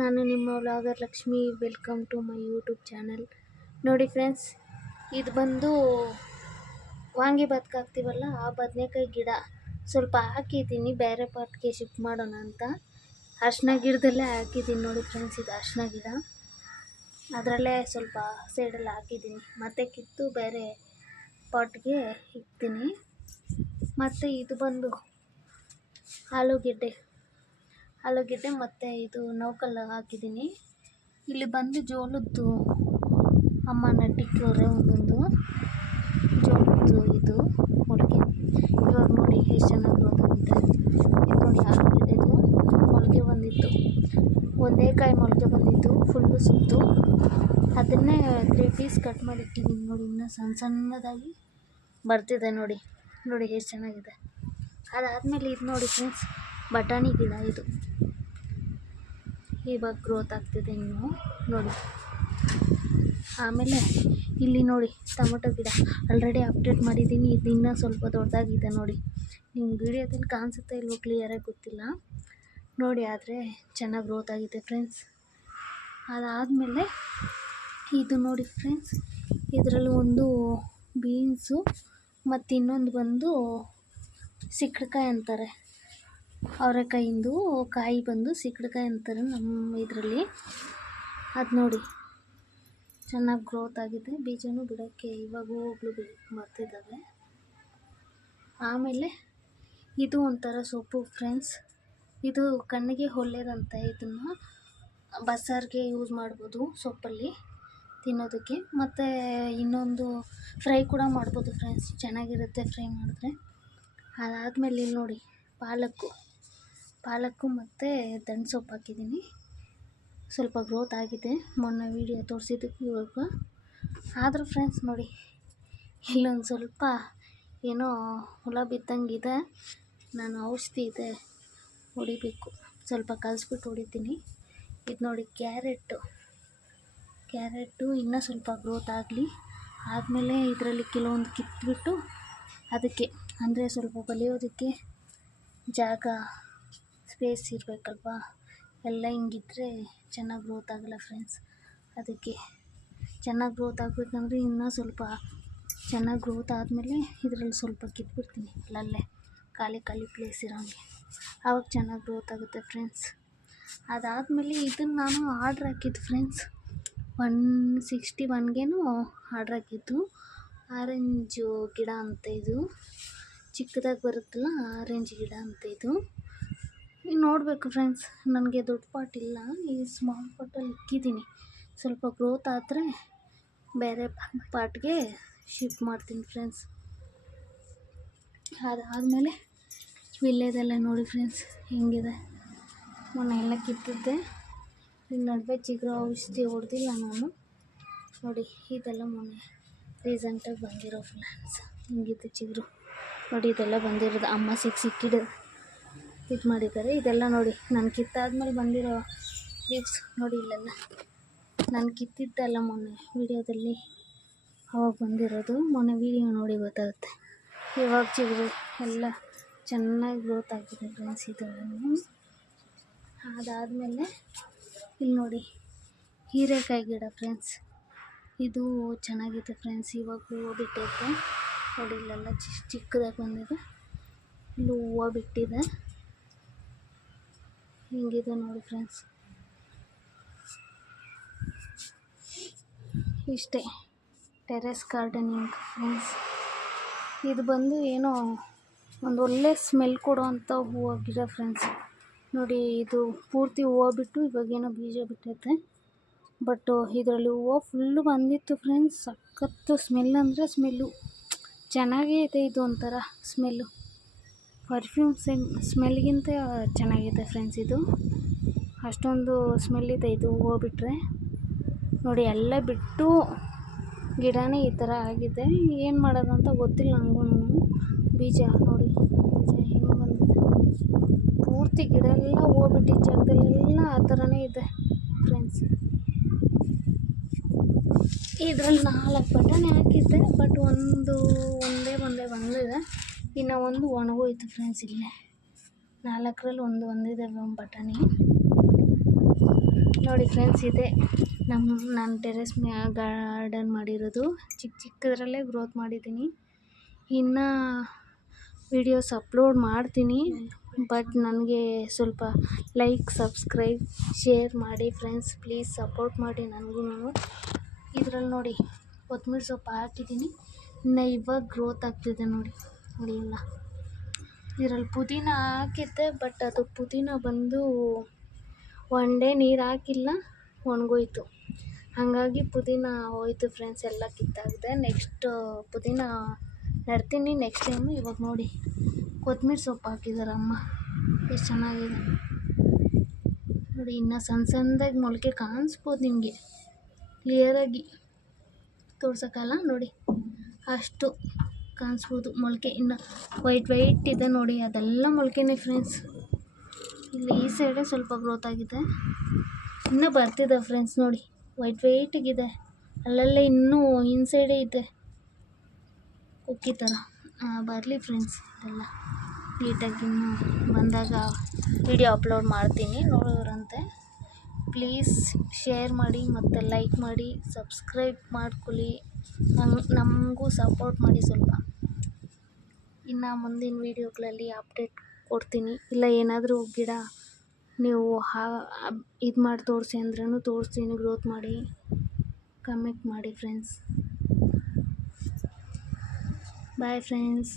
ನಾನು ನಿಮ್ಮ vlogger Lakshmi. Welcome to my YouTube channel. ನೋಡಿ ಫ್ರೆಂಡ್ಸ್, ಇದು ಬಂದು ವಾಂಗಿಭಾತ್ಗೆ ಹಾಕ್ತೀವಲ್ಲ ಆ ಬದನೆಕಾಯಿ ಗಿಡ ಸ್ವಲ್ಪ ಹಾಕಿದ್ದೀನಿ, ಬೇರೆ ಪಾಟ್ಗೆ ಶಿಫ್ಟ್ ಮಾಡೋಣ ಅಂತ. ಅರಿಶಿನ ಗಿಡದಲ್ಲೇ ಹಾಕಿದ್ದೀನಿ ನೋಡಿ ಫ್ರೆಂಡ್ಸ್, ಇದು ಅರಿಶಿನ ಗಿಡ. ಅದರಲ್ಲೇ ಸ್ವಲ್ಪ ಸೈಡಲ್ಲಿ ಹಾಕಿದ್ದೀನಿ, ಮತ್ತೆ ಕಿತ್ತು ಬೇರೆ ಪಾಟ್ಗೆ ಇಕ್ತೀನಿ. ಮತ್ತು ಇದು ಬಂದು ಆಲೂಗೆಡ್ಡೆ ಮತ್ತು ಇದು ನೌಕಲ್ ಹಾಕಿದ್ದೀನಿ. ಇಲ್ಲಿ ಬಂದು ಜೋಳದ್ದು ಅಮ್ಮ ನಟ್ಟಿಕ್ಕವ್ರೆ, ಒಂದೊಂದು ಜೋಳದ್ದು ಇದು ಮೊಳಕೆ. ಇವಾಗ ನೋಡಿ ಎಷ್ಟು ಚೆನ್ನಾಗಿ ಬರುತ್ತೆ. ಇದು ನೋಡಿ ಆಲೂಗೆಡ್ಡೆದು ಮೊಳಕೆ ಬಂದಿತ್ತು, ಒಂದೇ ಕಾಯಿ ಮೊಳಕೆ ಬಂದಿತ್ತು, ಫುಲ್ಲು ಸುತ್ತು. ಅದನ್ನೇ 3 ಪೀಸ್ ಕಟ್ ಮಾಡಿ ಇಟ್ಟಿದ್ದೀನಿ ನೋಡಿ, ಇನ್ನೂ ಸಣ್ಣದಾಗಿ ಬರ್ತಿದೆ ನೋಡಿ ಎಷ್ಟು ಚೆನ್ನಾಗಿದೆ. ಅದಾದಮೇಲೆ ಇದು ನೋಡಿ ಫ್ರೆಂಡ್ಸ್, ಬಟಾಣಿ ಗಿಡ. ಇದು ಇವಾಗ ಗ್ರೋತ್ ಆಗ್ತಿದೆ ಇನ್ನು ನೋಡಿ. ಆಮೇಲೆ ಇಲ್ಲಿ ನೋಡಿ ಟೊಮೊಟೊ ಗಿಡ ಆಲ್ರೆಡಿ ಅಪ್ಡೇಟ್ ಮಾಡಿದ್ದೀನಿ, ಇದು ಇನ್ನೂ ಸ್ವಲ್ಪ ದೊಡ್ಡದಾಗಿದೆ ನೋಡಿ. ನಿಮ್ಗೆ ವಿಡಿಯೋದಲ್ಲಿ ಕಾಣಿಸುತ್ತಾ ಇಲ್ವೋ ಕ್ಲಿಯರಾಗಿ ಗೊತ್ತಿಲ್ಲ ನೋಡಿ, ಆದರೆ ಚೆನ್ನಾಗಿ ಗ್ರೋತ್ ಆಗಿದೆ ಫ್ರೆಂಡ್ಸ್. ಅದಾದಮೇಲೆ ಇದು ನೋಡಿ ಫ್ರೆಂಡ್ಸ್, ಇದರಲ್ಲಿ ಒಂದು ಬೀನ್ಸು ಮತ್ತು ಇನ್ನೊಂದು ಬಂದು ಸಿಕ್ಕಡ್ಕಾಯಿ ಅಂತಾರೆ, ಅವರೆಕಾಯಿಂದು ಕಾಯಿ ಬಂದು ಸಿಕ್ಕಡ್ಕಾಯಿ ಅಂತಾರೆ ನಮ್ಮ ಇದರಲ್ಲಿ. ಅದು ನೋಡಿ ಚೆನ್ನಾಗಿ ಗ್ರೋತ್ ಆಗಿದೆ, ಬೀಜನೂ ಬಿಡೋಕ್ಕೆ ಇವಾಗ ಹೋಗ್ಲು ಬರ್ತಿದ್ದಾವೆ. ಆಮೇಲೆ ಇದು ಒಂಥರ ಸೊಪ್ಪು ಫ್ರೆಂಡ್ಸ್, ಇದು ಕಣ್ಣಿಗೆ ಒಳ್ಳೆಯದಂತೆ. ಇದನ್ನು ಬಸ್ಸಾರಿಗೆ ಯೂಸ್ ಮಾಡ್ಬೋದು, ಸೊಪ್ಪಲ್ಲಿ ತಿನ್ನೋದಕ್ಕೆ. ಮತ್ತು ಇನ್ನೊಂದು ಫ್ರೈ ಕೂಡ ಮಾಡ್ಬೋದು ಫ್ರೆಂಡ್ಸ್, ಚೆನ್ನಾಗಿರುತ್ತೆ ಫ್ರೈ ಮಾಡಿದ್ರೆ. ಅದಾದಮೇಲೆ ಇಲ್ಲಿ ನೋಡಿ ಪಾಲಕ್ಕು ಮತ್ತು ದಂಟು ಸೊಪ್ಪು ಹಾಕಿದ್ದೀನಿ. ಸ್ವಲ್ಪ ಗ್ರೋತ್ ಆಗಿದೆ, ಮೊನ್ನೆ ವೀಡಿಯೋ ತೋರಿಸಿದ್ದಕ್ಕೆ ಇವಾಗ. ಆದರೂ ಫ್ರೆಂಡ್ಸ್ ನೋಡಿ, ಇಲ್ಲೊಂದು ಸ್ವಲ್ಪ ಏನೋ ಹುಳ ಬಿದ್ದಂಗಿದೆ, ನಾನು ಔಷಧಿ ಇದೆ ಹೊಡಿಬೇಕು, ಸ್ವಲ್ಪ ಕಲಿಸ್ಬಿಟ್ಟು ಹೊಡಿತೀನಿ. ಇದು ನೋಡಿ ಕ್ಯಾರೆಟು ಇನ್ನೂ ಸ್ವಲ್ಪ ಗ್ರೋತ್ ಆಗಲಿ. ಆದಮೇಲೆ ಇದರಲ್ಲಿ ಕೆಲವೊಂದು ಕಿತ್ಬಿಟ್ಟು ಅದಕ್ಕೆ ಅಂದರೆ ಸ್ವಲ್ಪ ಬಲಿಯೋದಕ್ಕೆ ಜಾಗ ಸ್ಪೇಸ್ ಇರಬೇಕಲ್ವಾ, ಎಲ್ಲ ಹಿಂಗಿದ್ರೆ ಚೆನ್ನಾಗಿ ಗ್ರೋತ್ ಆಗಲ್ಲ ಫ್ರೆಂಡ್ಸ್. ಅದಕ್ಕೆ ಚೆನ್ನಾಗಿ ಗ್ರೋತ್ ಆಗಬೇಕಂದ್ರೆ ಇನ್ನೂ ಸ್ವಲ್ಪ ಚೆನ್ನಾಗಿ ಗ್ರೋತ್ ಆದಮೇಲೆ ಇದರಲ್ಲಿ ಸ್ವಲ್ಪ ಕಿತ್ಬಿಡ್ತೀನಿ, ಅಲ್ಲಲ್ಲೇ ಖಾಲಿ ಪ್ಲೇಸ್ ಇರೋಂಗೆ, ಆವಾಗ ಚೆನ್ನಾಗಿ ಗ್ರೋತ್ ಆಗುತ್ತೆ ಫ್ರೆಂಡ್ಸ್. ಅದಾದಮೇಲೆ ಇದನ್ನು ನಾನು ಆರ್ಡ್ರ್ ಹಾಕಿದ್ದು ಫ್ರೆಂಡ್ಸ್, 161ಗೇನೋ ಆರ್ಡ್ರ್ ಹಾಕಿದ್ದು. ಆರೆಂಜು ಗಿಡ ಅಂತ, ಇದು ಚಿಕ್ಕದಾಗಿ ಬರುತ್ತಲ್ಲ ಆರೆಂಜ್ ಗಿಡ ಅಂತ. ಇದು ನೋಡಬೇಕು ಫ್ರೆಂಡ್ಸ್, ನನಗೆ ದೊಡ್ಡ ಪಾಟ್ ಇಲ್ಲ, ಈ ಸ್ಮಾಲ್ ಪಾಟಲ್ಲಿ ಇಕ್ಕಿದ್ದೀನಿ. ಸ್ವಲ್ಪ ಗ್ರೋತ್ ಆದರೆ ಬೇರೆ ಪಾಟ್ಗೆ ಶಿಫ್ಟ್ ಮಾಡ್ತೀನಿ ಫ್ರೆಂಡ್ಸ್. ಅದಾದಮೇಲೆ ವಿಳ್ಯದೆಲ್ಲ ನೋಡಿ ಫ್ರೆಂಡ್ಸ್ ಹೆಂಗಿದೆ, ಮೊನ್ನೆ ಎಲ್ಲ ಕಿತ್ತಿದ್ದೆ. ಈ ನಡುವೆ ಚಿಗುರು ಔಷಧಿ ಹೊಡೆದಿಲ್ಲ ನಾನು ನೋಡಿ. ಇದೆಲ್ಲ ಮೊನ್ನೆ ರೀಸೆಂಟಾಗಿ ಬಂದಿರೋ ಪ್ಲ್ಯಾನ್ಸ್, ಹಿಂಗಿದೆ ಚಿಗುರು ನೋಡಿ. ಇದೆಲ್ಲ ಬಂದಿರೋದು ಅಮ್ಮ ಸಿಕ್ಕಿಡು ಇದು ಮಾಡಿದ್ದಾರೆ. ಇದೆಲ್ಲ ನೋಡಿ ನಾನು ಕಿತ್ತಾದ್ಮೇಲೆ ಬಂದಿರೋ ಲೀವ್ಸ್ ನೋಡಿ. ಇಲ್ಲೆಲ್ಲ ನಾನು ಕಿತ್ತಿದ್ದೆಲ್ಲ ಮೊನ್ನೆ ವೀಡಿಯೋದಲ್ಲಿ ಅವಾಗ ಬಂದಿರೋದು, ಮೊನ್ನೆ ವೀಡಿಯೋ ನೋಡಿ ಗೊತ್ತಾಗುತ್ತೆ. ಇವಾಗ ಚಿಗುರು ಎಲ್ಲ ಚೆನ್ನಾಗಿ ಗ್ರೋತ್ ಆಗಿದೆ ಫ್ರೆಂಡ್ಸ್ ಇದನ್ನು. ಅದಾದಮೇಲೆ ಇಲ್ಲಿ ನೋಡಿ ಹೀರೆಕಾಯಿ ಗಿಡ ಫ್ರೆಂಡ್ಸ್, ಇದು ಚೆನ್ನಾಗಿದೆ ಫ್ರೆಂಡ್ಸ್. ಇವಾಗ ಹೂವು ಬಿಟ್ಟೈತೆ ನೋಡಿ, ಇಲ್ಲೆಲ್ಲ ಚಿಕ್ಕದಾಗಿ ಬಂದಿದೆ, ಇಲ್ಲಿ ಹೂವು ಬಿಟ್ಟಿದೆ, ಹಿಂಗಿದೆ ನೋಡಿ ಫ್ರೆಂಡ್ಸ್. ಇಷ್ಟೇ ಟೆರೆಸ್ ಗಾರ್ಡನಿಂಗ್ ಫ್ರೆಂಡ್ಸ್. ಇದು ಬಂದು ಏನೋ ಒಂದು ಒಳ್ಳೆ ಸ್ಮೆಲ್ ಕೊಡೋವಂಥ ಹೂವು ಗಿಡ ಫ್ರೆಂಡ್ಸ್ ನೋಡಿ. ಇದು ಪೂರ್ತಿ ಹೂವು ಬಿಟ್ಟು ಇವಾಗೇನೋ ಬೀಜ ಬಿಟ್ಟೈತೆ, ಬಟ್ ಇದರಲ್ಲಿ ಹೂವು ಫುಲ್ಲು ಬಂದಿತ್ತು ಫ್ರೆಂಡ್ಸ್. ಸಖತ್ತು ಸ್ಮೆಲ್ ಅಂದರೆ ಸ್ಮೆಲ್ಲು ಚೆನ್ನಾಗೇ ಇದೆ. ಇದು ಒಂಥರ ಸ್ಮೆಲ್ಲು ಪರ್ಫ್ಯೂಮ್ ಸ್ಮೆಲ್ಗಿಂತ ಚೆನ್ನಾಗಿದೆ ಫ್ರೆಂಡ್ಸ್. ಇದು ಅಷ್ಟೊಂದು ಸ್ಮೆಲ್ ಇದೆ ಇದು ಹೂವು ಬಿಟ್ಟರೆ ನೋಡಿ. ಎಲ್ಲ ಬಿಟ್ಟು ಗಿಡನೇ ಈ ಥರ ಆಗಿದೆ, ಏನು ಮಾಡೋದು ಅಂತ ಗೊತ್ತಿಲ್ಲ ನನಗೂ. ಬೀಜ ನೋಡಿ, ಬೀಜ ಹೆಂಗೆ ಬಂದಿದೆ, ಪೂರ್ತಿ ಗಿಡ ಎಲ್ಲ ಹೂವು ಬಿಟ್ಟಿದ್ದ ಜಾಗದಲ್ಲೆಲ್ಲ ಆ ಥರನೇ ಇದೆ ಫ್ರೆಂಡ್ಸ್. ಇದರಲ್ಲಿ 4 ಬಟಾಣಿ ಹಾಕಿದ್ದೆ, ಬಟ್ ಒಂದೇ ಬಂದಿದೆ, ಇನ್ನು ಒಂದು ಒಣಗೋಯ್ತು ಫ್ರೆಂಡ್ಸ್. ಇಲ್ಲೇ 4ರಲ್ಲಿ ಒಂದು ಬಂದಿದೆ ಬಟಾಣಿ. ನೋಡಿ ಫ್ರೆಂಡ್ಸ್, ಇದೆ ನಾನು ಟೆರೆಸ್ ಗಾರ್ಡನ್ ಮಾಡಿರೋದು. ಚಿಕ್ಕದ್ರಲ್ಲೇ ಗ್ರೋತ್ ಮಾಡಿದ್ದೀನಿ. ಇನ್ನು ವೀಡಿಯೋಸ್ ಅಪ್ಲೋಡ್ ಮಾಡ್ತೀನಿ, ಬಟ್ ನನಗೆ ಸ್ವಲ್ಪ ಲೈಕ್, ಸಬ್ಸ್ಕ್ರೈಬ್, ಶೇರ್ ಮಾಡಿ ಫ್ರೆಂಡ್ಸ್. ಪ್ಲೀಸ್ ಸಪೋರ್ಟ್ ಮಾಡಿ ನನಗೂ. ಇದರಲ್ಲಿ ನೋಡಿ ಕೊತ್ತಂಬರಿ ಸೊಪ್ಪು ಹಾಕಿದ್ದೀನಿ, ಇನ್ನು ಇವಾಗ ಗ್ರೋತ್ ಆಗ್ತಿದೆ ನೋಡಿ ಎಲ್ಲ. ಇದರಲ್ಲಿ ಪುದೀನ ಹಾಕಿದ್ದೆ, ಬಟ್ ಅದು ಪುದೀನ ಬಂದು ಒನ್ ಡೇ ನೀರು ಹಾಕಿಲ್ಲ, ಒಣಗೋಯ್ತು. ಹಾಗಾಗಿ ಪುದೀನ ಹೋಯ್ತು ಫ್ರೆಂಡ್ಸ್, ಎಲ್ಲ ಕಿತ್ತಾಗಿದೆ. ನೆಕ್ಸ್ಟ್ ಪುದೀನ ನಡ್ತೀನಿ ನೆಕ್ಸ್ಟ್ ಟೈಮು. ಇವಾಗ ನೋಡಿ ಕೊತ್ತಂಬರಿ ಸೊಪ್ಪು ಹಾಕಿದ್ದಾರೆ ಅಮ್ಮ, ಎಷ್ಟು ಚೆನ್ನಾಗಿದೆ ನೋಡಿ. ಇನ್ನು ಸಣ್ಣದಾಗಿ ಮೊಳಕೆ ಕಾಣಿಸ್ಬೋದು ನಿಮಗೆ, ಕ್ಲಿಯರಾಗಿ ತೋರ್ಸೋಕ್ಕಲ್ಲ ನೋಡಿ, ಅಷ್ಟು ಕಾಣಿಸ್ಬೋದು ಮೊಳಕೆ. ಇನ್ನು ವೈಟ್ ಇದೆ ನೋಡಿ, ಅದೆಲ್ಲ ಮೊಳಕೆನೇ ಫ್ರೆಂಡ್ಸ್. ಇಲ್ಲಿ ಈ ಸೈಡೇ ಸ್ವಲ್ಪ ಗ್ರೋತ್ ಆಗಿದೆ, ಇನ್ನೂ ಬರ್ತಿದೆ ಫ್ರೆಂಡ್ಸ್ ನೋಡಿ. ವೈಟಿಗಿದೆ, ಅಲ್ಲಲ್ಲೇ ಇನ್ನೂ ಇನ್ಸೈಡೇ ಇದೆ ಕುಕ್ಕಿ ಥರ. ಬರಲಿ ಫ್ರೆಂಡ್ಸ್, ಇದೆಲ್ಲ ನೀಟಾಗಿ ಇನ್ನೂ ಬಂದಾಗ ವಿಡಿಯೋ ಅಪ್ಲೋಡ್ ಮಾಡ್ತೀನಿ, ನೋಡೋರಂತೆ. ಪ್ಲೀಸ್ ಶೇರ್ ಮಾಡಿ ಮತ್ತು ಲೈಕ್ ಮಾಡಿ, ಸಬ್ಸ್ಕ್ರೈಬ್ ಮಾಡ್ಕೊಳ್ಳಿ. ನಮಗೂ ಸಪೋರ್ಟ್ ಮಾಡಿ ಸ್ವಲ್ಪ. ಇನ್ನು ಮುಂದಿನ ವೀಡಿಯೋಗಳಲ್ಲಿ ಅಪ್ಡೇಟ್ ಕೊಡ್ತೀನಿ. ಇಲ್ಲ ಏನಾದರೂ ಗಿಡ ನೀವು ಇದು ಮಾಡಿ ತೋರಿಸಿ ಅಂದ್ರೂ ತೋರಿಸ್ತೀನಿ, ಗ್ರೋತ್ ಮಾಡಿ. ಕಮೆಂಟ್ ಮಾಡಿ ಫ್ರೆಂಡ್ಸ್. Bye friends.